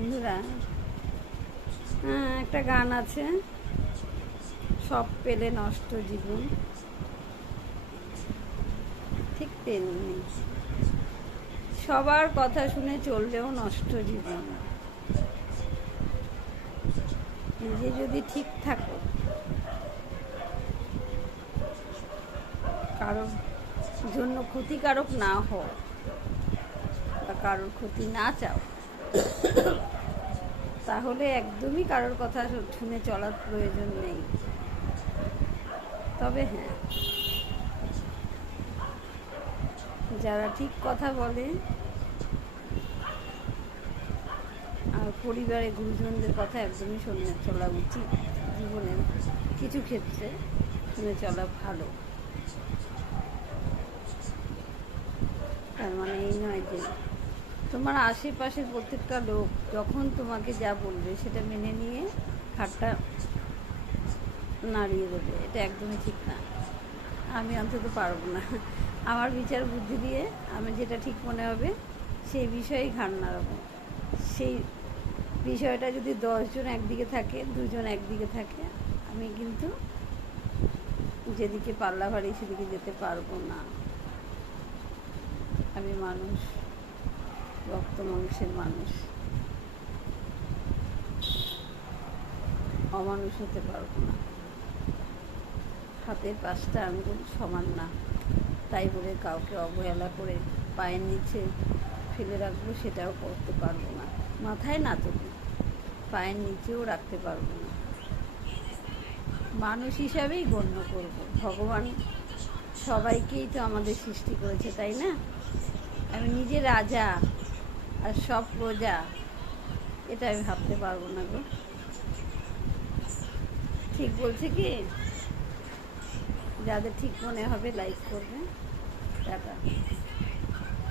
বন্ধুরা, একটা গান আছে, সব পেলে নষ্ট জীবন, ঠিক তেমনি সবার কথা শুনে চললেও নষ্ট জীবন। নিজে যদি ঠিক থাকো, কারোর জন্য ক্ষতিকারক না হও বা কারোর ক্ষতি না চাও, তাহলে একদমই কারোর কথা শুনে চলার প্রয়োজন নেই। তবে হ্যাঁ, যারা ঠিক কথা বলে আর পরিবারে গুরুজনদের কথা একদমই শুনে চলা উচিত। জীবনের কিছু ক্ষেত্রে শুনে চলা ভালো। তার মানে এই নয় যে তোমার আশেপাশের প্রত্যেকটা লোক যখন তোমাকে যা বলবে সেটা মেনে নিয়ে হাতটা নাড়িয়ে দেবে, এটা একদমই ঠিক না। আমি অন্তত পারবো না। আমার বিচার বুদ্ধি দিয়ে আমি যেটা ঠিক মনে হবে সেই বিষয়েই ঘাড় নাড়াবো। সেই বিষয়টা যদি 10 জন একদিকে থাকে, 2 জন একদিকে থাকে, আমি কিন্তু যেদিকে পাল্লা ভারী সেদিকে যেতে পারবো না। আমি মানুষ, রক্ত মাংসের মানুষ, অমানুষ হতে পারবো না। হাতের 5টা আঙ্গুল সমান না, তাই বলে কাউকে অবহেলা করে পায়ের নিচে ফেলে রাখবো সেটাও করতে পারবো না। মাথায় না তুলি, পায়ের নিচেও রাখতে পারবো না। মানুষ হিসাবেই গণ্য করব। ভগবান সবাইকেই তো আমাদের সৃষ্টি করেছে, তাই না? আমি নিজে রাজা আর সব প্রজা, এটা আমি ভাবতে পারবো না গো। ঠিক বলছে কি? যাদের ঠিক মনে হবে লাইক করবে। টাটা।